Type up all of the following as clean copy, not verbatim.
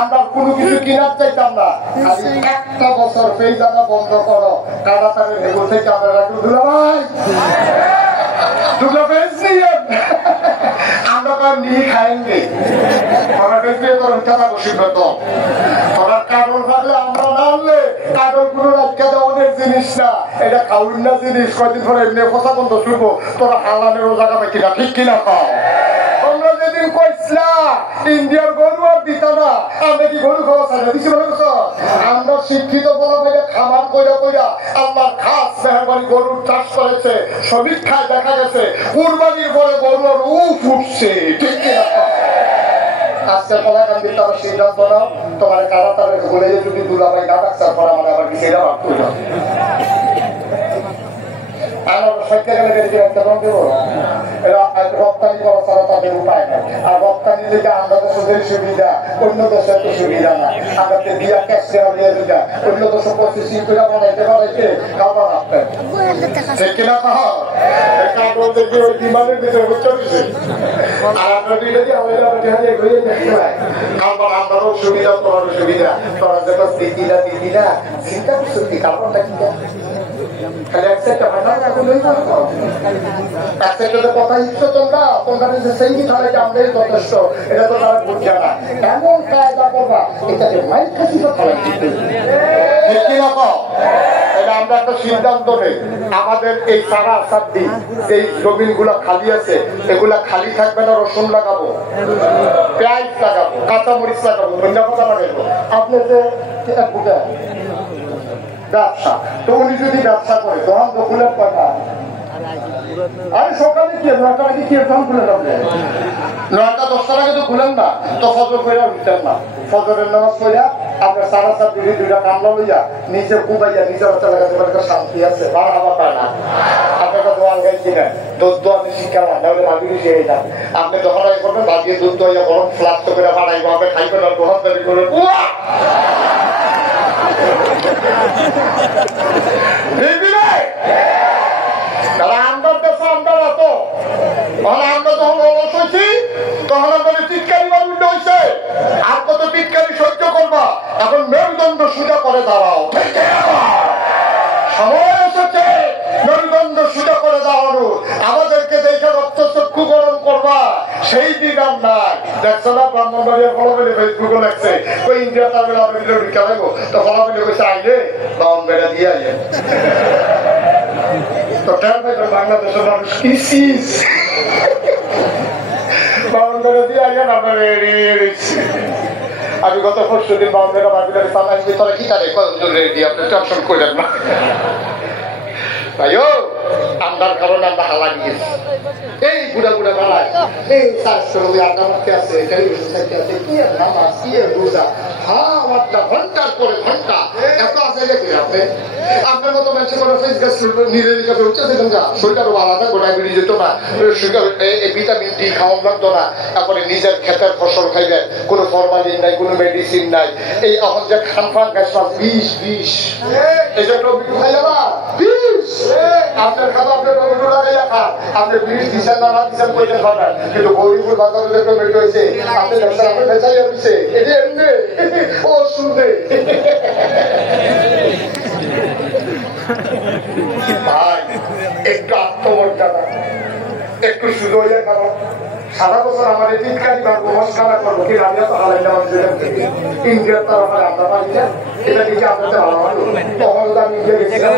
আমরা কোনো কিছু কিনার চাইতাম না, খালি একটা বছর ফেইজানা বন্ধ করো, কাটাতারের হেগো থেকে আমরা রাখবো দুলা ভাই দুটো ফেস নিয়ে আমরা কার নিয়ে খাইঙ্গে আমরা ফেস নিয়ে তোর খেলা বসিবে তো তোরা কারণ থাকলে আমরা না আনলে কারণ কোনো রাখা দেওয়ানের জিনিস না, এটা খাউন না জিনিস। কয়দিন পরে এমনি কথা বন্ধ শুনবো তোরা হালানের জায়গা পাই কিনা, ঠিক কিনা খাও। তোমরা যেদিন কইসলা ইন্ডিয়ার গরু আর দিত না, আমরা কি গরু খাওয়া চাই না দিচ্ছি মনে করছো? আমরা শিক্ষিত বলা ভাইয়া খামার কইরা কইরা আল্লাহর খাস মেহরবানি গরুর চাষ করেছে, সমীক্ষায় দেখা গেছে কুরবানির পরে গরু আর উঠছে, ঠিক কিনা? আজকে কলাকান্দি তারা সিদ্ধান্ত নাও, তোমার কারাতারে বলে যদি দুলাভাই না ডাক্তার পর আমার আবার কি সেটা ভাবতে হবে। রপ্তানি করা ছাড়া তাদের উপায় নেই, আর রপ্তানি থেকে আমরা দেশের সুবিধা অন্য দেশের তো সুবিধা না। আমাদের দিয়া ক্যাশে নিয়ে দিতা অন্য দেশে প্রসেসিং করে বানাইতে বানাইতে খাবার আপনার ঠিক কিনা পাহা কাগজ দেখি ওই বিমানের ভিতরে হচ্ছে আর আপনার বিলে দিয়ে আমাদের ঘুরিয়ে দেখতে হয় খাবার আমারও সুবিধা তোমারও সুবিধা। তোরা যখন দিদিরা দিদিরা চিন্তা করছো কি কাপড়টা কিনা খালি একটা কথা ইচ্ছো তোমরা তোমরা সেই তাহলে আমরাই যথেষ্ট, এটা তো তারা বুঝছে না। এমন কায়দা করবা এটাকে মাইক খাচ্ছি তো খাওয়া আমরা একটা সিদ্ধান্ত নেই, আমাদের এই সারা সাদ্দি এই জমিন গুলা খালি আছে, এগুলা খালি থাকবে না। রসুন লাগাবো, পেঁয়াজ লাগাবো, কাঁচামরিচ লাগাবো, ধন্যবাদ লাগাবো। আপনি যে ব্যবসা তো উনি যদি ব্যবসা করে তখন তো খুলে কথা আরে সকালে কি 9টা আগে কি তখন খুলে যাবে, 9টা 10টার আগে তো খুলেন না, তো ফজর করে উঠতেন না। ফজরের নামাজ পড়িয়া আপনার সারা সাত দিকে 2টা কামলা লইয়া নিচে কুবাইয়া নিচে বাচ্চা লাগাতে পারে শান্তি আছে, ভাড়া হাওয়া পায় না। আপনার দোয়াল গাইছি না, দুধ দোয়া আমি শিখালাম নাহলে ভাবিয়ে সে যান। আপনি যখন আগে করবেন ভাবিয়ে দুধ দোয়া গরম ফ্লাস্ক করে বানাইবো, আপনি খাইবেন আর গ্রহণ তৈরি করবেন। আমরা যখন অলস হয়েছি তখন আমাদের টিটকারি বাবুন্ড হয়েছে, আর কত টিটকারি সহ্য করবা। এখন মেরুদণ্ড সোজা করে দাঁড়াও, সময় এসেছে মেরুদণ্ড সোজা করে দাঁড়ানো। আমাদেরকে দেখে রক্ত চক্ষু গরম করবা সেই দিন আর নাই। দেখছো না ব্রাহ্মণবাড়িয়ার ফলাফলি ফেসবুকে লাগছে ওই ইন্ডিয়া তামিল আমি ঢুকা দেবো, তো ফলাফলি কইছে আইলে বাউন বেড়া দিয়ে আইলে তো কেন থাকবে বাংলাদেশের মানুষ কিসিস বাউন বেড়া দিয়ে আইলেন আপনার আমি গত 4 দিন বাউন বেড়া ভাবিলার সামনে ভিতরে কি তারে রেডি, আপনি টেনশন করলেন না ভাইও। আমদার কারণে আমরা হালা গিয়েছি, এই বুড়া বুড়া বেলায় এই আড্ডামাতে আছে, টেলিভিশন সাইটে আছে, কি আর নামাজ কি আর রোজা, ঘন্টার পরে ঘন্টা এত আছে দেখি আপনি। আপনার মতো মানুষের কোনো ফেস গাছ নিজের কাছে উঠছে দেখেন যা শরীরটা আলাদা গোটায় বেরিয়ে যেত না, ভিটামিন ডি খাওয়ান লাগতো না। তারপরে নিজের ক্ষেতের ফসল খাইবে, কোনো ফরমালিন নাই, কোনো মেডিসিন নাই। এই এখন যে খান ফান গাছ বিষ বিষ এই যে টমেটো খাই যাবা বিষ, আপনার খাবার আপনার টমেটো লাগাইয়া খান, আপনি বিষ দিচ্ছেন না দিচ্ছেন কইতে খাবেন। কিন্তু গরিবুর বাজারে টমেটো হয়েছে আপনি দেখছেন আপনি বেচাইয়া দিচ্ছে এটা এমনি ও শুনবে ভাই একটু আত্মমর্যাদা একটু সুযোগ হইয়া খাবো। সারা বছর আমার টিটকারি করবো মস্কারা করবো কি রামিয়া তো হালাই যাওয়ার ইন্ডিয়ার তরফে আমরা পারি না, এটা দিকে আপনাদের ভালো হলো। তখন আমি ইন্ডিয়া গেছিলাম,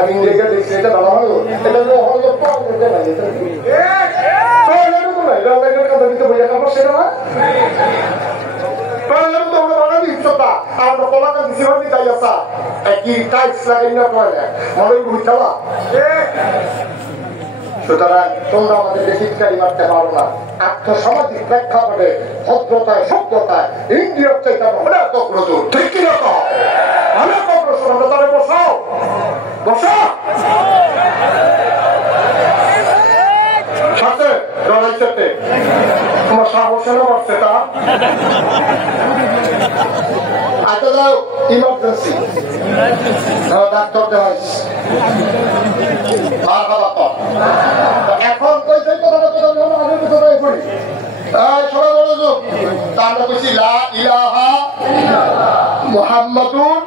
আমি ইন্ডিয়া দেখছি এটা ভালো হলো, এটা হলো কথা দিতে বইয়া খাবো সেটা না সুতরাং তোমরা আমাদেরকে টিটকারি মারতে পারো না। আর্থসামাজিক প্রেক্ষাপটে ভদ্রতায় সভ্যতায় ইন্ডিয়ার চাইতে অনেক অগ্রসর, ঠিক কিনা অনেক অগ্রসর। আমরা তাহলে বসাও বসা সাথে লড়াইতে তোমার সাহসেরও বাড়ছে তা আচ্ছা যাও ইমার্জেন্সি ডাক্তার দেওয়া এখন কই কথাটা আমি সবাই বলে গজব তা আমরা বলছি লা ইলাহা মুহাম্মাদুর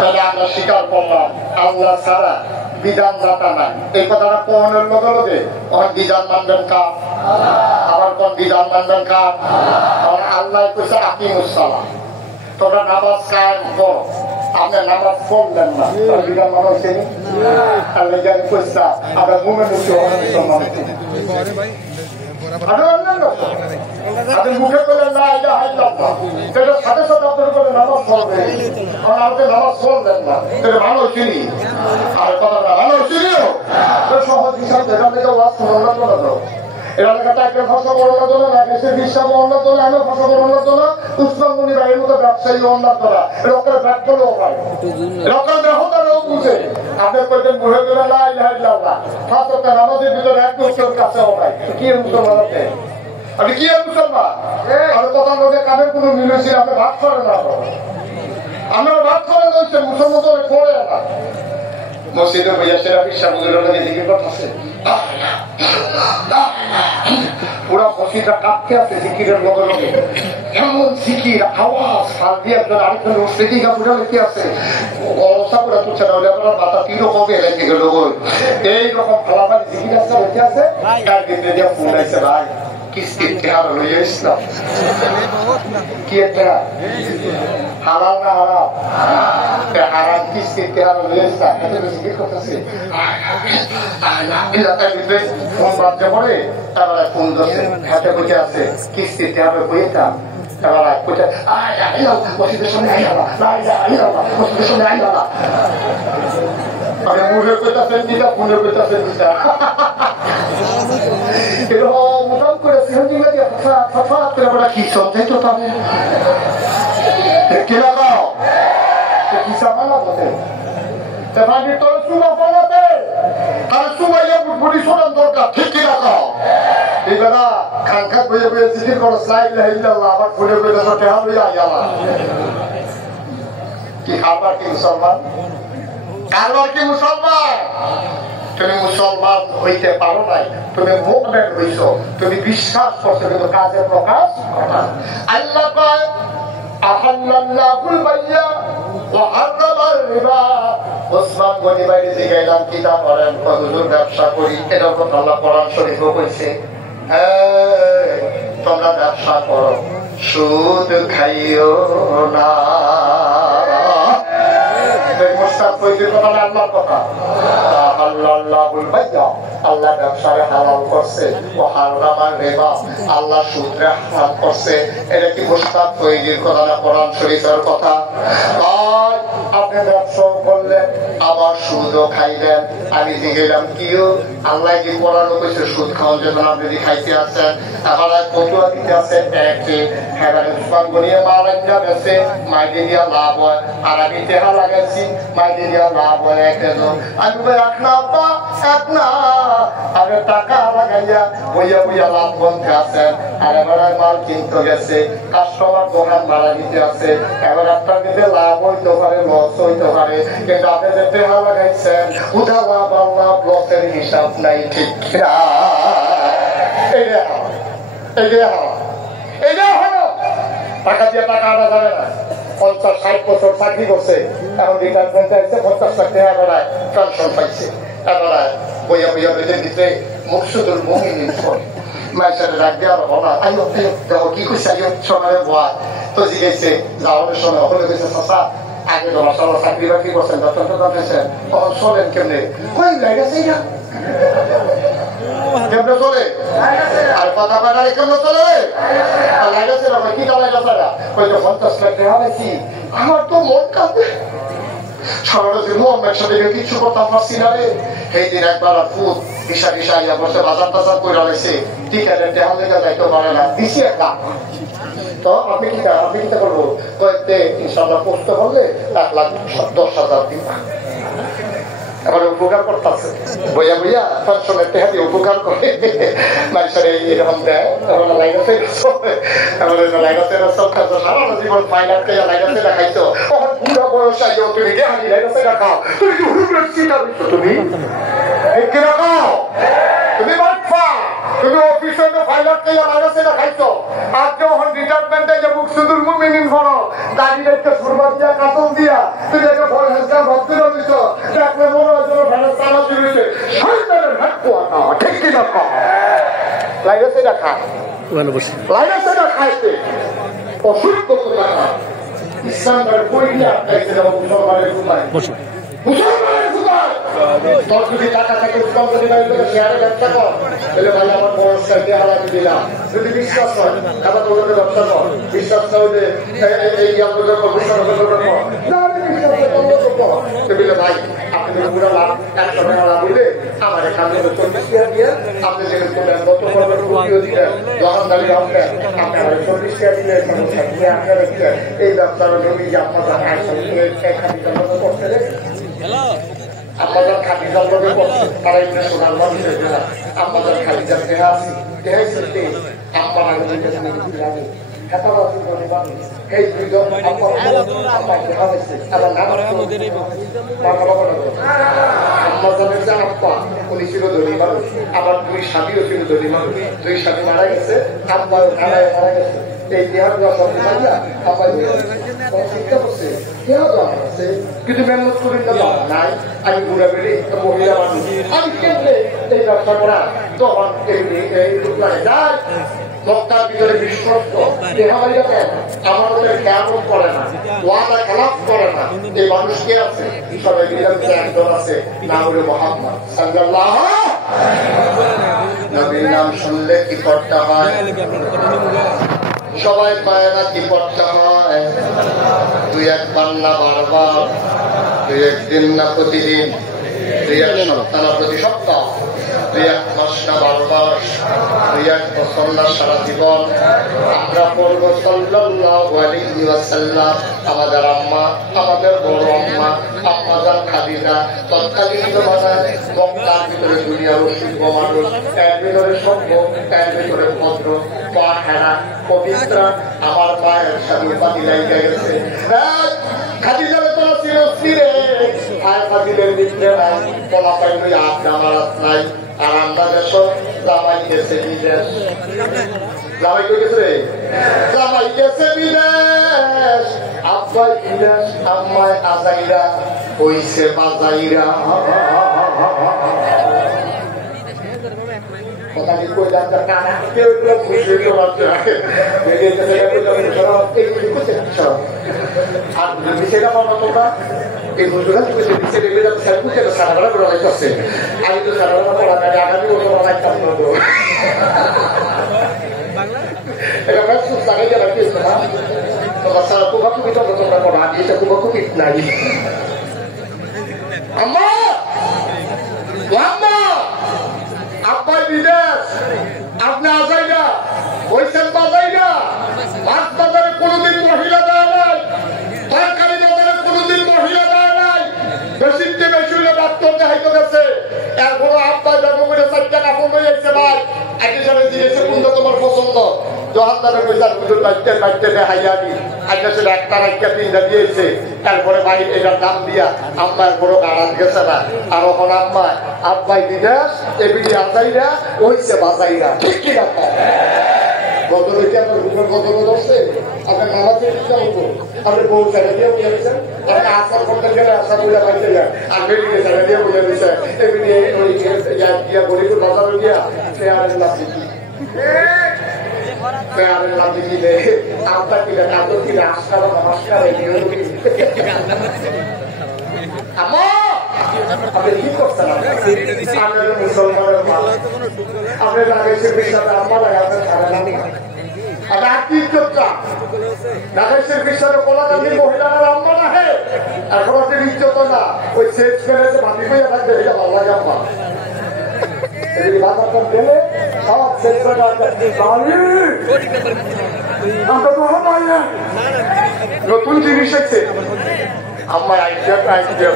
তাহলে আমরা স্বীকার করলাম আল্লাহ ছাড়া বিধানদাতা নাই। এই কথাটা কোনের লগে লগে কোন বিধান মানবেন কার, আবার কোন বিধান মানবেন কার? আল্লাহ কইছে আকিমুস সালাহ, তোমরা নামাজ কায়েম করো। আপনি নামাজ পড়লেন না, বিধান মানা হয়েছে নি? আল্লাহ জানি কইছে আমরা মুমিন হইছি, মুসলমান হইছি। আপনি মুখে বললেন না ইলাহা ইল্লাল্লাহ, সেটা সাথে সাথে আপনার উপরে নামাজ পড়বে, আর আপনি নামাজ পড়লেন না, সেটা ভালো হয়েছে নি? আর কথাটা ভালো হয়েছে নি? সহজ হিসাব এখান থেকে ওয়াজ শুনলাম না, এলাকাটা একটা ভাষা বর্ণনা জন্য না, দেশের বিশ্বাস বর্ণনা জন্য, আমি ভাষা বর্ণনা জন্য, উসমানী ভাইয়ের মতো ব্যবসায়ী বর্ণনা করা, লোকের ব্যাগ করলেও পায়, লোকের দেহতারাও বুঝে। আপনি কয়েকজন বুঝে গেলে না ইলাহা ইল্লাল্লাহ, ফাঁসটা নামাজের ভিতরে এক লোকের কাছেও নাই। কি মুসলমান আছে? আপনি কি মুসলমান? আমি কথা লোকে কাদের কোনো মিলেছি? আপনি ভাত করেন না, আমরা ভাত করেন হচ্ছে মুসলমান তো করে না। মসজিদে বইয়া সেরা বিশ্বাস বুঝে জিজ্ঞেস করতেছে, পুরা মসজিদটা কাঁপতে আছে জিকিরের লগে লগে, এমন জিকির আওয়াজ ফাল দিয়ে একজন আরেকজন সেদিকা পুরা লেগে আছে, অবস্থা পুরা তুলছে না, হলে আপনার মাথা তিনও কবে লেগে গেল। এইরকম ফালাফালি জিকির আছে লেগে আছে, তার ভিতরে দিয়ে ফোন আছে, ভাই কিস্তির টেহার লইয়া ইসলাম কি একটা হালাল না হারাম? হারাম কিস্তির টেহার লইয়া ইসলাম এত জিকির করতেছে। এলাকার ভিতরে ফোন বাজতে পড়ে, তারপরে ফোন ধরছে, হাতে বসে আছে কিস্তির টেহার বইতাম, তারপরে কোথায় মসজিদের সামনে আইলা, মসজিদের সামনে আইলা, মানে মুখে কইতাছেন দিদা, ফোনে কইতাছেন দিদা। মোটাম করে সিহঞ্জিঙ্গা দিয়ে কি সন্দেহ তো পাবে কি লাগাও কি সামানা বসে তেমানি তোর সুমা ফলাতে তার সুমাইয়া বুড়ি শোনার দরকার, ঠিক কি লাগাও? এই দাদা খান খান বইয়ে বইয়ে জিকির করো লা ইলাহা ইল্লাল্লাহ, আবার ফোনে বইলে তো টেহা লইয়া আইয়ালা। কি খাবার কি মুসলমান? কারবার কি মুসলমান? তুমি মুসলমান হইতে পারো নাই, তুমি মুমিন হইছো, তুমি বিশ্বাস করছো কিন্তু কাজে প্রকাশ করো। আল্লাহ কয় আহাল্লাল্লাহুল বাইয়া ওয়া হারামার রিবা। ওসমান গনি বাইরে জিগাইলাম কিতা করেন? হুজুর ব্যবসা করি। এটা তো আল্লাহ কোরআন শরীফে কইছে, তোমরা ব্যবসা করো, সুদ খাইও না। আল্লাহর কথা, আল্লাহ ব্যবসারে হালাল করছে, আল্লাহ সুদরে হারাম করছে। এটা কি মুস্তাক তৈরির কথা না কোরআন শরীফের কথা? আপনি ব্যবসা করলেন আবার সুদও খাইলেন। আমি জিজ্ঞেলাম কিও? আল্লাহ কি কোরআন কইছে সুদ খাওয়ার জন্য আপনি খাইতে আছেন, আবার কতুয়া দিতে আছেন একে। হ্যাঁ উসমান গনিয়ে মারাইয়া গেছে, মাইকে দিয়া লাভ হয়, আর আমি টেহা লাগাইছি, মাইকে দিয়া লাভ হয় এক। আমি এক না আপা এক না, আপনি টাকা লাগাইয়া বইয়া বইয়া লাভ বলতে আছেন, আর এবার মাল কিনতে গেছে, কাস্টমার দোকান ভাড়া দিতে আছে। এবার আপনার কিন্তু লাভ হইতে পারে, লস হইতে পারে, কিন্তু আপনি যে টেহা লাগাইছেন উঠা লাভ আর লাভ লসের হিসাব নাই, ঠিক না? টাকা দিয়ে টাকা আনা যাবে না। 50-60 বছর চাকরি করছে, এখন রিটায়ারমেন্ট আছে, 50 লাখ টাকা বেড়ায় পেনশন পাইছে। এবার বইয়া বইয়া বেঁধে দিতে মুকসুদুল মুমিনিন করে মাইসারে রাখ দেওয়ার হলা। আইও দেখো কি কইছে, আইও সকালে ভয় তো জিজ্ঞেসে যাওয়ার সময় হলে গেছে চাষা আগে তোমার সবার চাকরি বাকরি করছেন, যতটা জানতেছেন, তখন চলেন কেমনে? কই লাগাছে না কেমনে চলে? আর কথা বাড়ালে কেমনে চলে? লাগাছে না কি লাগাছে না? ওই যে 50 লাখ টাকা হয়েছি, আমার তো মন কাঁদে। সারা জীবন ব্যবসা থেকে কিছু করতাম পারছি না রে। সেই দিন একবার ফুট হিসা হিসা ইয়া বসে বাজার টাজার করে রয়েছে, ঠিক আছে টেহা লেগে যাইতে পারে না, দিছি একটা। তো আপনি কি করবো? কয়েকতে ইনশাল্লাহ পোস্ট করলে 1,10,000 দিন। এবার উপকার করতেছে বইয়া বইয়া পেনশনের টেহা দিয়ে উপকার করে মানুষের এরকম দেয়। লাইগাছে সারা জীবন ফাইনাল লাইগাছে দেখাইতো, তখন বুড়া বয়স আইও তুমি দেখানি লাইগাছে দেখাও, তুমি কি হুকুমের চিন্তা দিচ্ছ? তুমি কিরকম তুমি বাচ্চা তুমি অফিসে ফাইলার থেকে লাগাছে না খাইছো আর যখন রিটায়ারমেন্টে যে মুকসুদুল মুমিনিন করো দাড়ি রেখে সুরবাদ দিয়া কাতল দিয়া তুমি একটা বড় হেসকা ভক্তি রয়েছ দেখলে মনে হয় যেন ভেড়া চালা চুরিছে শয়তানের ভাগ কোয়াটা ঠিক কি না লাগাছে না খা লাগাছে না খাইতে অসুস্থ টাকা ইসলাম কইলা মুসলমানের মুসলমানের তোর যদি টাকা থাকে উৎপন্ন শেয়ারে ব্যবসা কর তাহলে ভাই আমার পরস্কার দিয়ে হারাতে দিলাম যদি বিশ্বাস হয় তারপর তোকে ব্যবসা কর বিশ্বাস না হলে এই ভাই আপনি পুরো লাভ 100 টাকা লাভ হইলে আমার এখান থেকে 40 টাকা দিয়ে আপনি যেখানে করবেন গত করবেন রুপিও দিলেন দোকানদারি হবে আপনার 40 টাকা দিলে আপনারা দিলেন এই ব্যবসার জমি যে আপনারা খালি করতে আমাদের খালি জন্মকে করছে তারা এখানে সোনার মানুষের জন্য আমাদের খালি যা দেহা আছে দেহাই সত্যি আপনার আগে এই দুইজন আমার দেখা হয়েছে আমার নাম আমাদের যে আপ্পা উনি ছিল ধনী মানুষ আমার 2 স্বামীও ছিল ধনী মানুষ 2 স্বামী মারা গেছে আব্বা মারা গেছে এই দেহাগুলো সব আমার চিন্তা করছে কিন্তু মেহনত করি না নাই আমি ঘুরে বেড়ে মহিলা মানুষ আমি কেমনে এই ব্যবসা করা তখন যায় বক্তার ভিতরে বিশ্বস্ত আমার ওদের খেয়াল করে না ওয়াদা খেলাপ করে না এই মানুষ কে আছে সবাই মিলে একজন আছে নাম হলো মোহাম্মদ সাল্লাল্লাহু নবীর নাম শুনলে কি করতে হয় সবাই পায় না কি করতে হয় 2-1 না বারবার 2-1 না প্রতিদিন 2-1 সপ্তাহ না প্রতি সপ্তাহ 2-1 মাস না 12 মাস 2-1 বছর না সারা জীবন আমরা পড়ব সাল্লাল্লাহু আলাইহি ওয়াসাল্লাম আমাদের আম্মা আমাদের বড় আম্মা আম্মাজান খাদিজা তৎকালীন জমানায় মক্কার ভিতরে দুনিয়ার অসুস্থ মানুষ এর ভিতরে সভ্য এর ভিতরে ভদ্র পা হেরা পবিত্র আমার পায়ের সাথে উপাধি লাগিয়ে গেছে খাদিজার তোরা ছিল স্থিরে আর খাদিজের ভিতরে নাই বলা পাইল আপনি আমার নাই আর আমরা দেশ জামাই গেছে বিদেশ জামাই গেছে জামাই গেছে বিদেশ আব্বাই বিদেশ আম্মায় আজাইরা হইছে বাজাইরা সেটা বলো তোমরা এই বন্ধুরা আমি তো সারা পড়া থাকে আগামী বছর অনেকটা লাগাই যাবে তোমার সারা কুবাকুবি তোমরা পড়া এটা কুবাকুবি নাই আম্মা আব্বাই বিদেশ আপনি আজাইরা ওইসব বাজাইরা মাছ বাজারে কোনোদিন মহিলা দেয় নাই তরকারি বাজারে কোনোদিন মহিলা দেয় নাই বেশিতে বেশি হলে ডাক্তার দেখাইতে গেছে এরপরে আব্বাই ব্যবহার করে 4টা কাপড় হয়ে যাচ্ছে ভাই একই সাথে জিজ্ঞেস কোনটা তোমার পছন্দ দোকানদারের পয়সা দুটোর বাড়িতে দেখাইয়া দি আজকে সেটা একটা রাখা 3টা দিয়েছে তারপরে ভাই এটার দাম দিয়া আম্মার বড় গাড়াত গেছে না আর ওখানে আম্মা আব্বাই বিদেশ এবিডি আজাইরা ওইছে বাজাইরা ঠিক কি রাখা গত রয়েছে আপনার ঘুমের কত ধরছে আপনার নামাজের ইচ্ছা হতো আপনি বউ জায়গা দিয়ে বুঝে দিচ্ছেন আপনি আশা করতে গেলে আশা বুঝে পাইতে যান আর মেডিকে জায়গা দিয়ে বুঝে দিচ্ছে এমনি গিয়া গরিব বাজারে গিয়া ফেয়ারের লাভ দিচ্ছি ফেয়ারের লাভ দিলে আপনার কিনে কাঁদর কিনে আশকার নমস্কার আপনি কি করছেন আপনার মুসলমানের আপনার লাগাইছে বিশ্বাসে আম্মা লাগাচ্ছেন সারা জানি আর কি ইজ্জতটা লাগাইছে বিশ্বাসে কোলাকান্দির মহিলারা আম্মা না হে এখন আপনার ইজ্জত না ওই শেষ ফেলেছে ভাবি হইয়া থাকবে এটা ভালো লাগে আম্মা বাজারটা দিলে সব শেষ করে নতুন জিনিস আছে আমার আইডিয়া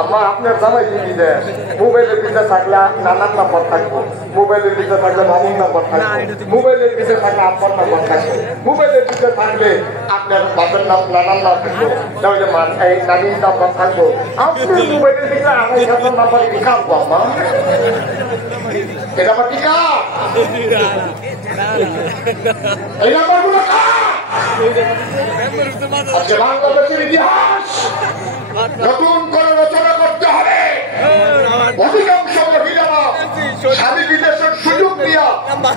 আমার আপনার জামাই কি দেয় মোবাইলের ভিতরে থাকলে নানার নাম্বার থাকবো মোবাইলের ভিতরে থাকলে মামুর নাম্বার থাকবো মোবাইলের ভিতরে থাকলে আব্বার নাম্বার থাকবো মোবাইলের ভিতরে থাকলে আপনার বাপের নাম নানার নাম থাকবো তাহলে এই নানির নাম্বার থাকবো আপনি মোবাইলের ভিতরে আমার সাথে নাম্বার কি কাটবো আম্মা এটা আমার টিকা এই নাম্বারগুলো আজকে বাংলাদেশের ইতিহাস নতুন করে রচনা করতে হবে অধিকাংশ মহিলারা স্বামী বিদেশের সুযোগ নিয়ে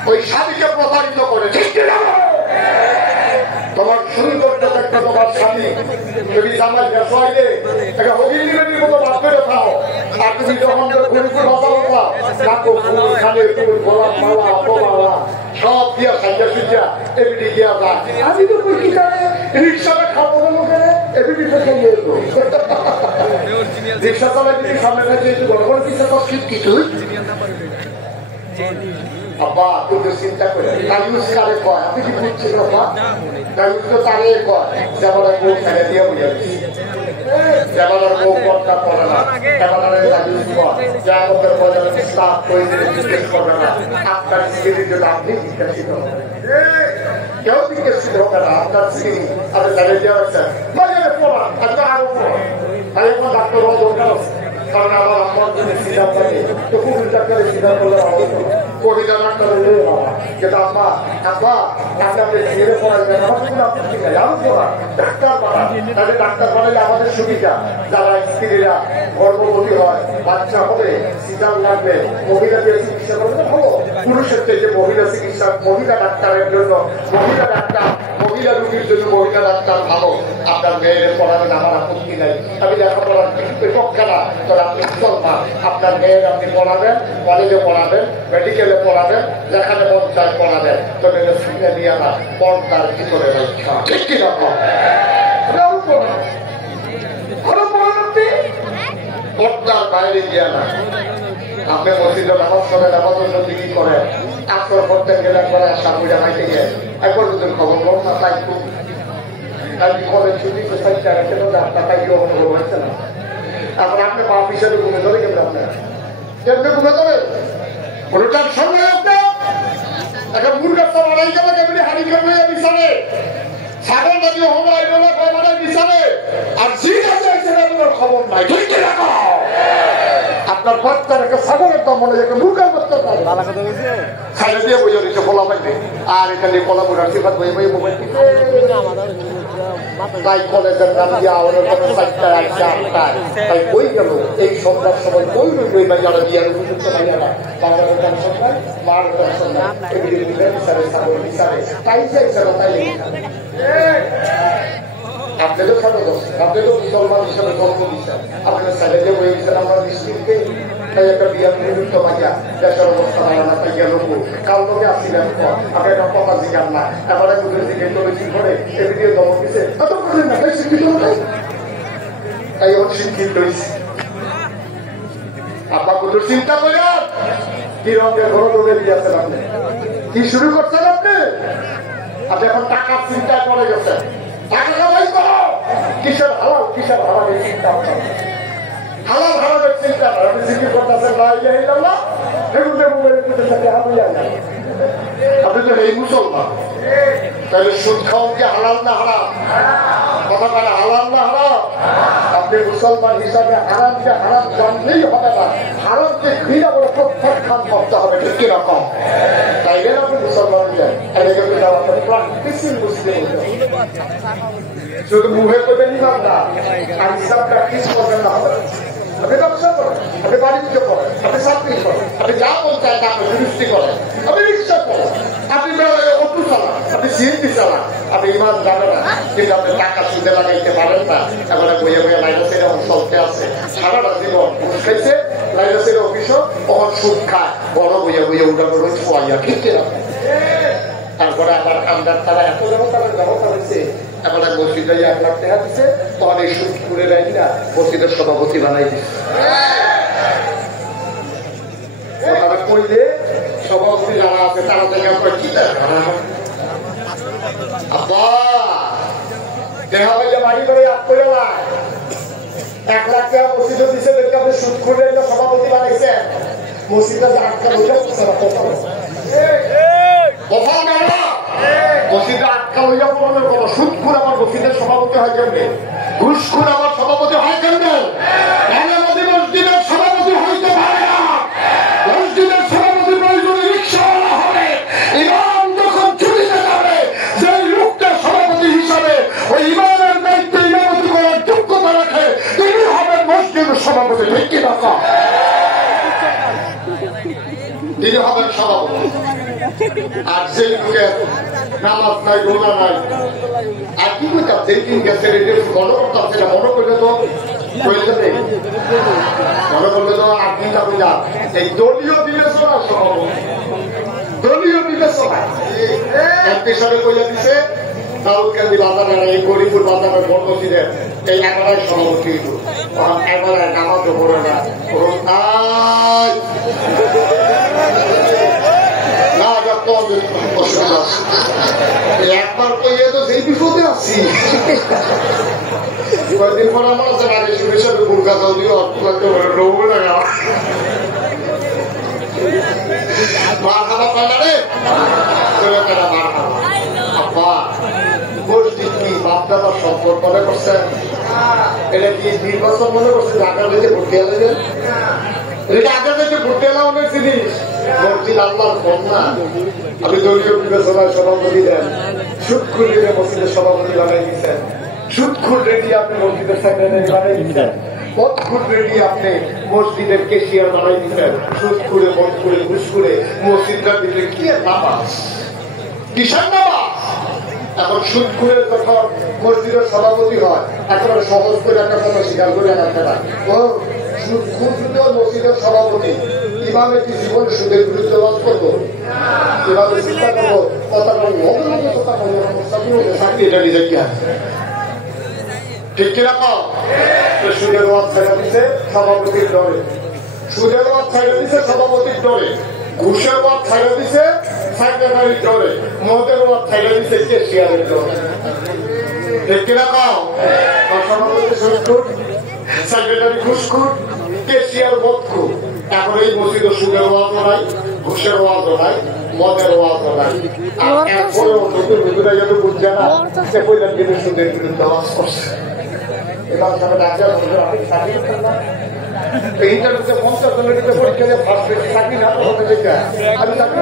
ওই স্বামীকে প্রতারিত করে তোমার সৌন্দর্য একটা তোমার স্বামী যদি জামাই ব্যবসায়ীতে একটা অভিযোগের মতো বাদ করে খাও আর তুমি যখন ঘুরে খানে গোলাপ মালা অপমালা সব দিয়া সাজা সুজা এবিটি দিয়া যায় আমি তো কি জানে রিক্সাটা খাবো লোকে এবিটি খাইয়ে এলো রিক্সা চালাই যদি সামনে খাইয়ে গড়বড় কিছু তো কিছু আব্বা তোকে চিন্তা করে তাইউস কারে কয় আপনি কি বুঝছেন বাবা তাইউস তো তারে কয় যেমন বউ ছেড়ে দিয়ে বুঝাচ্ছি যেমন বউ কথা পড়ে না যেমন তাইউস কয় যা আমাদের বলে স্টাফ করে জিজ্ঞেস করবে না আপনার স্ত্রীর জন্য আপনি জিজ্ঞাসিত হবে কেউ জিজ্ঞাসিত হবে না আপনার স্ত্রী আপনি ছেড়ে দিয়ে রাখছেন বাজারে পড়া আপনার আরো পড়া তাই এখন ডাক্তার হওয়া দরকার আছে কারণ আমার আমার জন্য সিদ্ধান্ত থাকে তো কুকুর ডাক্তারের সিদ্ধান্ত করলে কবিতা ডাক্তারের যেটা আব্বা আব্বা আপনাদের ছেড়ে পড়াইবেন আমার কোনো আপত্তি নাই আরো পড়া ডাক্তার বানা তাহলে ডাক্তার বানাইলে আমাদের সুবিধা যারা স্ত্রীরা গর্ভবতী হয় বাচ্চা হবে সিজার লাগবে মহিলাদের চিকিৎসা করবে ভালো পুরুষের থেকে মহিলা চিকিৎসা মহিলা ডাক্তারের জন্য মহিলা ডাক্তার মহিলা রোগীর জন্য মহিলা ডাক্তার ভালো আপনার মেয়েদের পড়াবেন আমার আপত্তি নাই আমি লেখাপড়ার পক্ষে না তবে আপনি মুসলমান আপনার মেয়ের আপনি পড়াবেন কলেজে পড়াবেন মেডিকেলে পড়াবেন যেখানে মন চায় পড়াবেন তবে শুনে নিয়ে না পর্দার ভিতরে রক্ষা ঠিক কি রকম পর্দার বাইরে গিয়ে না আপনি মসজিদে নামাজ করেন নামাজের জন্য কি করেন আসর করতে গেলে করে আশা করে মাইতে গিয়ে একবার যদি খবর করুন না তাই খুব কালকে কলেজ ছুটি কোথায় জায়গাতে রাস্তা তাই কি অনুভব হচ্ছে না এখন আপনি বাপ হিসেবে ঘুমে ধরে কেমন আপনার কেমনে ঘুমে ধরে কোনটার সঙ্গে একটা মুরগার মারাই গেলে কেমনি হাড়ি কেমন বিছানে ছাগল নদী হোমায় বলে মারাই বিছানে আর জিন আছে সেটার খবর নাই ঠিক রাখো আপনার বাচ্চার একটা ছাগলের দাম মনে একটা মুরগার বাচ্চা ছাইলে দিয়ে বইয়া দিচ্ছে বলা পাইবে আর এখানে কলা বুড়ার সিফাত বই বই মোবাইল তাই কলেজের নাম দিয়ে আমাদের কোনো চারটায় আসছে আটটায় তাই বই গেল এই সন্ধ্যার সময় বই বই বা যারা বিয়ার উপযুক্ত ভাইয়ারা বাংলার টেনশন নাই মার টেনশন নাই এগুলি বিচারে ছাগল বিচারে তাই চাইছে না তাই আপনাদের সাথে আপনাদের মুসলমান হিসাবে জন্ম দিচ্ছেন আপনাদের ছেলেকে বই দিচ্ছেন আমরা নিশ্চিতকে তাই একটা বিয়ার নিযুক্ত ভাইয়া দেশের অবস্থা ভালো না তাই গেল কাল লোকে আসছিলেন আপনি একটা কথা জিজ্ঞান না এবার একটু দিকে চলে কি করে এদিকে দমক দিচ্ছে এত করলেন না তাই শিক্ষিত নাই তাই ওর শিক্ষিত হয়েছে আপা কত চিন্তা করেন কি রঙের ঘর লোকে দিয়েছেন আপনি কি শুরু করছেন আপনি আপনি এখন টাকার চিন্তায় পড়ে গেছেন টাকা কামাই করো কিসের হালাল কিসের হারামের চিন্তা হালাল হারামের চিন্তা আপনি জিজ্ঞেস করতেছেন না এগুলো মোবাইলের পিছনে আপনি তো এই মুসলমান তাহলে সুদ খাওয়ান কি হালাল না হারাম কথা বলে হালাল না হারাম আপনি মুসলমান হিসাবে হারামকে হারাম জানলেই হবে না হারামকে ঘৃণা বলে প্রত্যাখ্যান করতে হবে ঠিক কিরকম তাইলে আপনি মুসলমান শুধু মুখে করবেন না আর হিসাব প্র্যাকটিস করবেন না হবে আপনি ব্যবসা করেন আপনি বাণিজ্য করেন আপনি চাকরি করেন আপনি যা মন চায় তা আপনি দৃষ্টি করেন আপনি রিক্সা করেন আপনি অটো চালান আপনি সিএনজি চালান আপনি ইমান জানেন না কিন্তু আপনি টাকা সুদে লাগাইতে পারেন না এবারে বইয়ে বইয়ে লাইসেন্সের অঞ্চলতে আছে সারাটা জীবন ঘুষ খাইছে লাইসেন্সের অফিসও তখন সুদ খায় বড় বইয়ে বইয়ে উঠানো রয়েছে ওয়াইয়া ঠিক তারপরে আবার আমদার তারা এত তাদের ব্যবস্থা হয়েছে এবার মসজিদে 1 লাখ টাকা দিচ্ছে তখন এই সুদ করে দেয় না মসজিদের সভাপতি বানাই দিচ্ছে কইলে সভাপতি যারা আছে তারা দেখা কি আব্বা দেখা হইলে বাড়ি করে আপ করে 1 লাখ টাকা মসজিদে দিচ্ছে দেখতে আপনি সুদ খুলে সভাপতি বানাইছেন মসজিদে আটকা হইলে মসজিদে আটকা হইয়া পড়ানোর কথা সুদখোর আমার মসজিদের সভাপতি হয় কেমনে ঘুষখোর আমার সভাপতি হয় কেমনে মসজিদের সভাপতি হইতে পারে না মসজিদের সভাপতি প্রয়োজনে রিক্সাওয়ালা হবে ইমাম যখন ছুটিতে যাবে সেই লোকটা সভাপতি হিসাবে ওই ইমামের দায়িত্ব ইমামতি করার যোগ্যতা রাখে তিনি হবেন মসজিদের সভাপতি ঠিক কি টাকা তিনি হবেন সভাপতি আর সেই লোকের নামাজ নাই রোজা নাই আর কি করতাম যেদিন গেছে মনে করতাম সেটা মনে করলে তো মনে করলে তো আপনি তা বুঝা এই দলীয় বিবেচনা সভাপতি দলীয় বিবেচনা হিসাবে কইয়া দিছে দাউদকান্দি বাজারের এই গরিপুর বাজারের বর্ণশীলের এই একাধারে সভাপতি একাধারে নামাজ পড়ে না একবার কইয়ে তো সেই বিপদে আছি কয়েকদিন পর আমার আগে হিসাবে ভূমিকা দিও ডবল লাগা মার খাওয়া পায় না রে মার খাওয়া আব্বা মসজিদ কি বাপদাদার সম্পর্ক মনে করছেন এটা কি নির্বাচন মনে করছে ঢাকা থেকে ভোট দেওয়া যাবে এটা আগে থেকে ভোট দেওয়া অনেক জিনিস মসজিদ আল্লাহর কন্যা আপনি দলীয় বিবেচনায় সভাপতি দেন সুদখোর রেখে মসজিদের সভাপতি বানাই দিচ্ছেন সুদখোর রেখে আপনি মসজিদের সেক্রেটারি বানাই দিচ্ছেন পথখোর রেখে আপনি মসজিদের কেশিয়ার বানাই দিচ্ছেন সুদ করে মদ করে ঘুষ করে মসজিদটার ভিতরে কি নামাজ কিসের নামাজ এখন সুদখোরের যখন মসজিদের সভাপতি হয় একেবারে সহজ করে একটা কথা স্বীকার করে রাখতে পারে ও সুদখোর মসজিদের সভাপতি কিভাবে কি জীবনে সুদের বিরুদ্ধে লঞ্চ করবো কিভাবে চিন্তা করবো কথা বলবো এটা নিজে কি আছে ঠিক কিরকম সুদের ওয়াজ ছেড়ে দিচ্ছে সভাপতির ডরে সুদের ওয়াজ ছেড়ে দিচ্ছে সভাপতির ডরে ঘুষের ওয়াজ ছেড়ে দিচ্ছে সেক্রেটারির ডরে মদের ওয়াজ ছেড়ে দিচ্ছে কেশিয়ারের ডরে ঠিক কিরকম সভাপতি সুদখোর সেক্রেটারি ঘুষখোর কেশিয়ার মদখোর এখন এই মসজিদে সুদের ওয়াজও নাই ঘুষের ওয়াজও নাই মদের ওয়াজও নাই আর এরপরেও নতুন নতুন যেন বুঝছে না সে কইলেন কিন্তু সুদের বিরুদ্ধে ওয়াজ করছে এবার সামনে রাজ্যা আমি চাকরি করতাম না ইন্টারভিউতে 50 জনের ভিতরে পরীক্ষা দিয়ে ফার্স্ট পেয়েছি চাকরি না হতে দেখে আমি চাকরি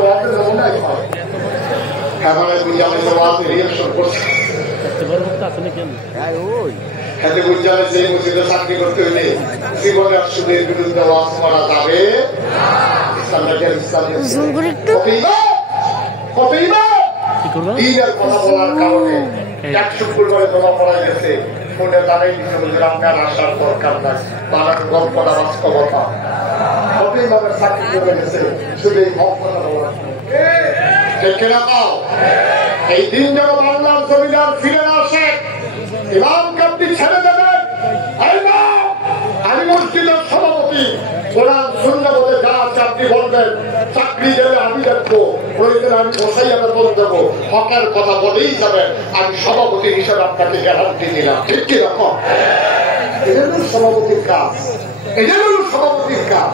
ওয়াজের মনে হয় এখন বুঝে ওয়াজে রিয়াকশন করছে এতে বুঝে সেই মসজিদে চাকরি করতে হলে জীবনে আর সুদের বিরুদ্ধে ওয়াজ করা যাবে দিনের কথা বলার কারণে 100 করে জমা পড়া গেছে ফোনে জানাই দিচ্ছে বলছে আপনার আসার দরকার নাই বানার গল্পটা বাস্তবতা কতইভাবে চাকরি করে গেছে শুধু এই হক কথা বলার দেখে রাখাও এই দিন যেন বাংলার জমিদার ফিরে আসে ইমামকে আপনি ছেড়ে দেবেন আমি মসজিদের সভাপতি কোরআন সুন্নাহ বলে যা আছে আপনি বলবেন চাকরি দেবে আমি দেখবো প্রয়োজনে আমি বসাই বেতন দেবো হকের কথা বলেই যাবেন আমি সভাপতি হিসেবে আপনাকে গ্যারান্টি দিলাম ঠিক কি রকম এটা হল সভাপতির কাজ এটা হল সভাপতির কাজ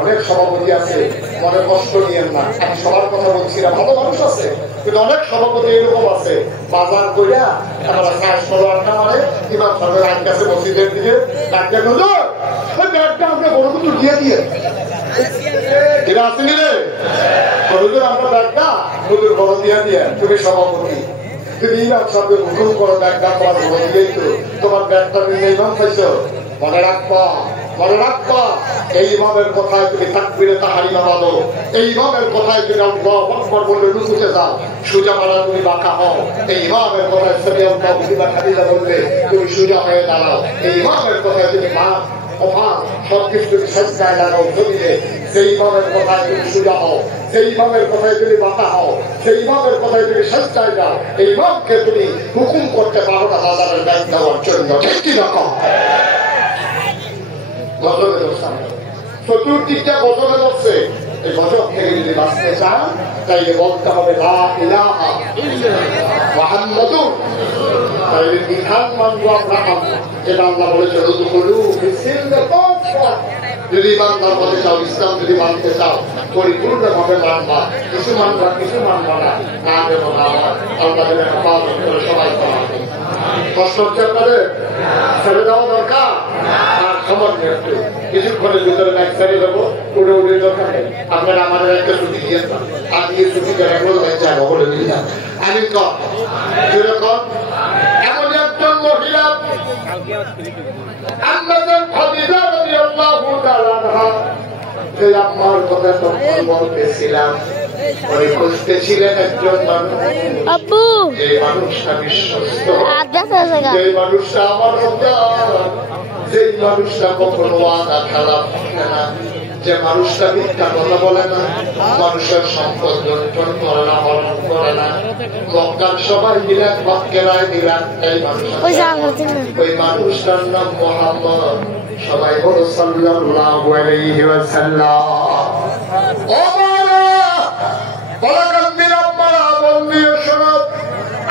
অনেক সভাপতি আছে মনে কষ্ট নিয়েন না আমি সবার কথা বলছি না ভালো মানুষ আছে কিন্তু অনেক সভাপতি এরকম আছে বাজার কইরা আমরা কাজ করো আড্ডা মারে ইমাম সাহেবের আইন কাছে মসজিদের দিকে ডাক্তার বললো ওই ব্যাগটা আমরা বড় কিছু দিয়ে দিয়ে এটা আসেনি রে হুজুর আমরা ব্যাগটা হুজুর বড় দিয়ে দিয়ে তুমি সভাপতি তুমি ইমাম সাহেবের হুকুম করো ব্যাগটা তোমার বড় দিয়েই তো তোমার ব্যাগটা নিয়ে ইমাম পাইছো মনে রাখবা মনে রাখবা এই ইমামের কথায় তুমি তাকবীরে তাহরিমা বাঁধো এই ইমামের কথায় তুমি আল্লাহু আকবার বলে রুকুতে যাও সোজা মারা তুমি বাঁকা হও এই ইমামের কথায় সামি আল্লাহু লিমান হামিদা বললে তুমি সোজা হয়ে দাঁড়াও এই ইমামের কথায় তুমি মা সবকিছু তুমি সেজদায় লাগাও জমিনে সেই ইমামের কথায় তুমি সোজা হও সেই ইমামের কথায় তুমি বাঁকা হও সেই ইমামের কথায় তুমি সেজদায় যাও এই ইমামকে তুমি হুকুম করতে পারো না বাজারের ব্যাগ দেওয়ার জন্য ঠিক কি রকম চতুর্দিকটা গজবে বসছে এই গজব থেকে যদি বাঁচতে চান তাইলে বলতে হবে লা ইলাহা মুহাম্মাদুর ইসরায়েলের বিধান মানবো আমরা মানবো, যেটা আল্লাহ বলেছে যদি ইমানদার মধ্যে চাও, ইসলাম যদি মানতে চাও পরিপূর্ণ ভাবে মানবা, কিছু মানবা কিছু মানবা না, না দেব না আমার আল্লাহ হেফাজত করে সবাই কমাবে। কষ্ট হচ্ছে আপনাদের, ছেড়ে দেওয়া দরকার। আর সামান্য একটু কিছুক্ষণের ভিতরে ব্যাগ ছেড়ে দেবো, উড়ে উড়ে দরকার নেই। আপনারা আমাদের একটা ছুটি দিয়ে আজকে ছুটি করে যাবো বলে দিই না আমি কম কিরকম। এমন একজন মহিলা যে আমার কথা তখন বলতেছিলাম, ওই খুঁজতে ছিলেন একজন মানুষ, যে মানুষটা বিশ্বস্ত, যে মানুষটা আমার যে মানুষটা কখনো ওয়াদা খেলাপ থাকে না, যে মানুষটা মিথ্যা কথা বলে না, মানুষের সম্পদ লুণ্ঠন করে না, হরণ করে না, মক্কার সবাই দিলেন, মক্কেরায় দিলেন, এই মানুষ, ওই মানুষটার নাম মুহাম্মদ। সবাই বলো সাল্লাল্লাহু আলাইহি ওয়াসাল্লাম। ও মারা বলাকান্দির আম্মারা বন্দিও শোনো,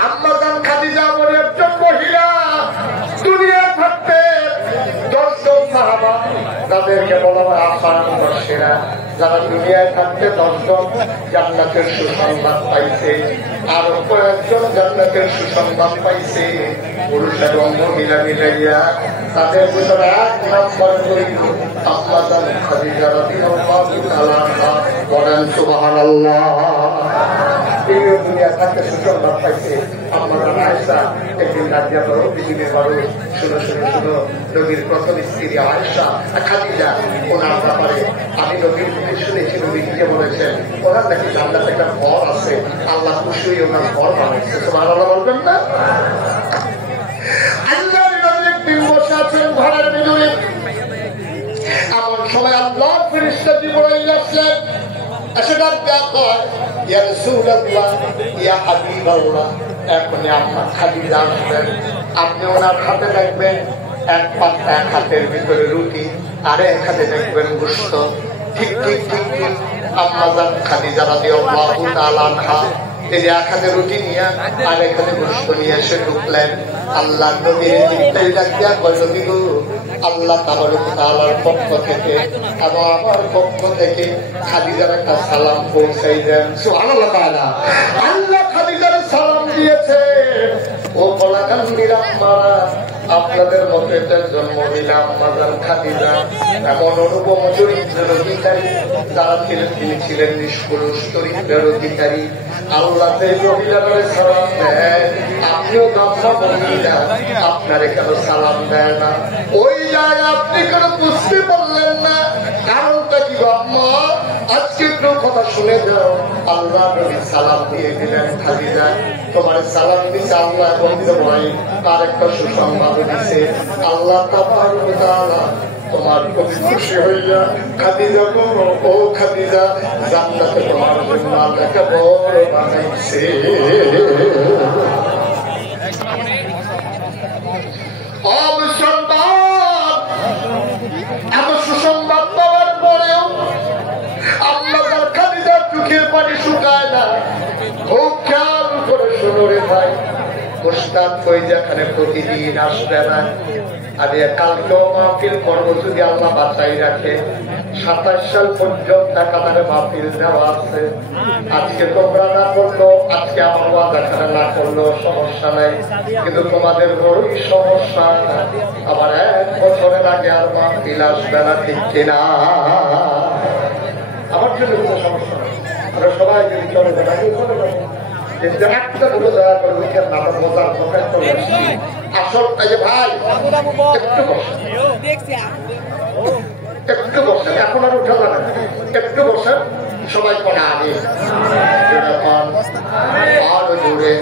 আম্মা জান খাদিজা বলে একজন মহিলা দুনিয়ায় থাকতে 10 জন সাহাবা, তাদেরকে বলা হয় আশারা, যারা দুনিয়ায় থাকতে 10 জন জান্নাতের সুসংবাদ পাইছে, আর কয়েকজন জান্নাতের সুসংবাদ পাইছে পুরুষ এবং মহিলা মিলাইয়া। তাদের ভিতরে 1 নম্বর হইল আম্মা জান খাদিজা রাদিয়াল্লাহু তাআলা আনহা। বলেন সুবহানাল্লাহ। দুনিয়া থাকতে সুসংবাদ পাইছে আম্মা জান আয়েশা। একদিন রাজিয়া বড় পৃথিবীর বড় শুনো শুনো শুনো, নবীর প্রথম স্ত্রী আয়েশা খাদিজা, ওনার ব্যাপারে আমি নবীর মুখে শুনেছি, নবী নিজে বলেছেন ওনার নাকি জান্নাতে একটা ঘর আছে, আল্লাহ খুশি ওনার ঘর বানাইছে। সুবহানাল্লাহ বলবেন না? আল্লাহর নবী একদিন বসে আছেন ঘরের ভিতরে, এমন সময় আল্লাহর ফেরেশতা জিবরাইল আসলেন, এসে ডাক দেয়া কয়, ইয়া রাসূলুল্লাহ, ইয়া হাবিবাল্লাহ, এখনই আপনার খাদিজা আসবেন, আপনি ওনার হাতে দেখবেন এক পাত্তা, এক হাতের ভিতরে রুটি, আর এক হাতে দেখবেন গোশত। ঠিক ঠিক ঠিক ঠিক আম্মা জান খাদিজা রাদিয়াল্লাহু তাআলা আনহা তিনি এক হাতে রুটি নিয়ে আর এক হাতে গোশত নিয়ে এসে ঢুকলেন। আল্লাহ নবীর দিকটাই ডাকিয়া কয়, নবী গো, আল্লাহ তাআলার পক্ষ থেকে এবং আমার পক্ষ থেকে খাদিজার একটা সালাম পৌঁছাই দেন। সুবহানাল্লাহ তাআলা। আল্লাহ খাদিজার সালাম দিয়েছে। ও কলাকান্দির আম্মারা, আপনাদের মতো একজন মহিলা আম্মা জান খাদিজা এমন অনুপম চরিত্রের অধিকারী, যারা ছিলেন তিনি ছিলেন নিষ্কলুষ চরিত্রের অধিকারী। আল্লাহ সেই মহিলাদের সালাম দেয়, আপনিও গামছা মহিলা, আপনার কেন সালাম দেয় না? ওই জায়গায় আপনি কেন বুঝতে পারলেন না? কারণটা কি আম্মা? আজকে একটু কথা শুনে যাও। আল্লাহ নবী সালাম দিয়ে দিলেন, খাদিজা তোমার সালাম দিচ্ছে আল্লাহ, বলতে ভাই তার একটা সুসংবাদ দিচ্ছে আল্লাহ তাবারক ওয়া তাআলা তোমার প্রতি খুশি হইয়া খাদিজা গো, ও খাদিজা, জান্নাতে তোমার জন্য আল্লাহকে বড় বানাইছে। এত সুসংবাদ পাওয়ার পরেও আল্লাহ খাদিজার চোখের পানি শুকায় না। খুব খেয়াল করে শুনো রে ভাই, মুস্তাদ ফৈজাখানে প্রতিদিন আসবে না। আমি কালকেও মাহফিল করবো যদি আল্লাহ বাঁচাই রাখে। 27 সাল পর্যন্ত একাধারে মাহফিল দেওয়া আছে। আজকে তোমরা না করলো, আজকে আমার ওয়াদাখানে না করলেও সমস্যা নাই, কিন্তু তোমাদের বড়ই সমস্যা। আবার 1 বছরের আগে আর মাহফিল আসবে না, ঠিক কিনা? আমার জন্য কোনো সমস্যা নেই, আমরা সবাই যদি চলে যাবে চলে যাবো, কিন্তু একটা গুলো দয়া করে উঠে নাটক মজার কথা চলে আসছি। আসল ভাই একটু বসেন, একটু বসেন, এখন আর উঠে যাবেন, একটু বসেন সবাই কোনা আগে আরো জোরে।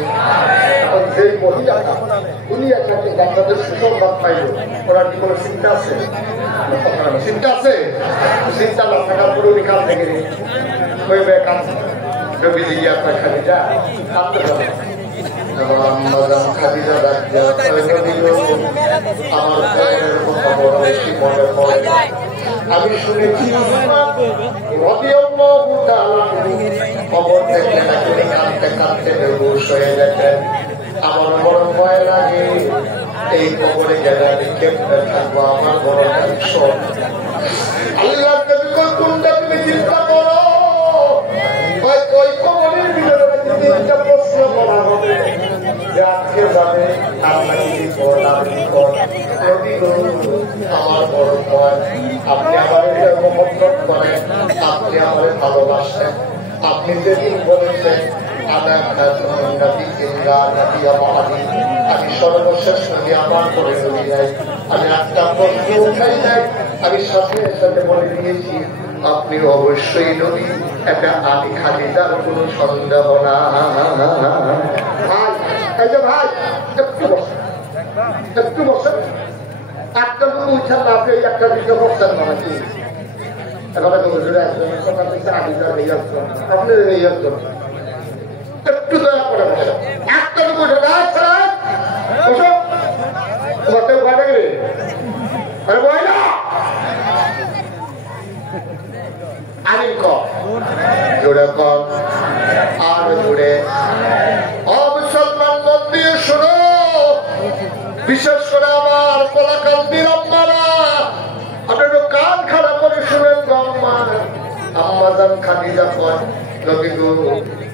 এখন যেই মহিলাটা উনি একটা বাংলাদেশ সুসংবাদ পাইল, ওনার কি কোনো চিন্তা আছে? চিন্তা আছে? চিন্তা না থাকার পুরো বিকাল থেকে হইবে কাজ নবীজি আপনার খাদিজা কাঁদতে পারে। খাদিজা আমি শুনেছি খবর দেখলেন কাঁদতে কাঁদতে বেহুশ হয়ে গেছেন। আমার বড় ভয় লাগে কবরে গেলে আমি কেমনে থাকবো? আমার বড় টেনশন। আল্লাহ নবী কই কোনটা তুমি চিন্তা করো? ওই কবরের ভিতরে তিনটা প্রশ্ন করা হবে যে আজকে যাবে আল্লাহ কি করলাম আমার বড় ভয়। আপনি আমার মহব্বত করেন, আপনি আমার ভালোবাসেন। আপনি যেদিন বলেছেন আমি সর্বশেষ নদী আমার করে নদী নাই, আমি একটা প্রশ্ন উঠাই নাই, আমি সাথে সাথে বলে দিয়েছি আপনি অবশ্যই নদী। এটা আমি খালি, তার কোন সন্দেহ না। ভাই এই যে ভাই একটু বসেন, একটা কোনো উঠা না পেয়ে একটা দিকে বসছেন না নাকি? একটু দয়া করে বসেন, একটা বসে না বসো বসে ঘরে গেলে আরে বই না আরে জোরে কর আর জোরে। অমুসলমান মন দিয়ে শোনো, বিশেষ করে আমার কলাকান্দির আম্মারা, আপনার কান খারাপ করে শুনেন গো আম্মা। আম্মাজান খাদিজা কয় নবী গো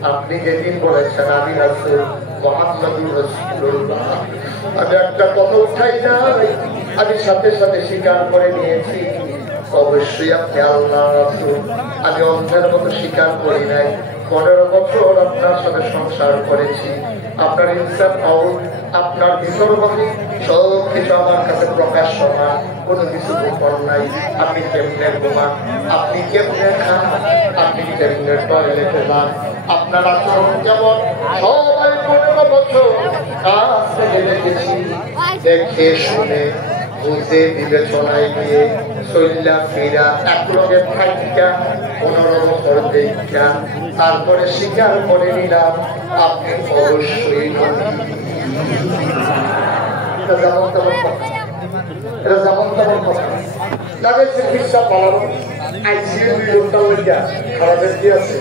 আপনি যেদিন বলেছেন আমি রাসূল মুহাম্মদুর রাসূলুল্লাহ, আমি একটা কথা উঠাই নাই, আমি সাথে সাথে স্বীকার করে নিয়েছি অবশ্যই আপনি আল্লাহ রাসূল। আমি অন্ধের মতো স্বীকার করি নাই। 15 বছর আপনার সাথে সংসার করেছি, আপনার ইনসাফ আউট, আপনার ভিতরবাদী সব কিছু আমার কাছে প্রকাশ্য না, কোনো কিছু গোপন নাই। আপনি কেমনে ঘুমান, আপনি কেমনে খান, আপনি কেমনে টয়লেটে যান, আপনার আচরণ কেমন সবাই 15 বছর কাছ থেকে দেখেছি, দেখে শুনে বুঝে বিবেচনায় নিয়ে চল্লা ফিরা একলগে থাকা 15 বছর দেখা তারপরে স্বীকার করে নিলাম আপনি অবশ্যই যেমন তেমন কথা, এটা যেমন তেমন কথা। তাদের চিকিৎসা পালানো আইসিইউ খারাপের কি আছে?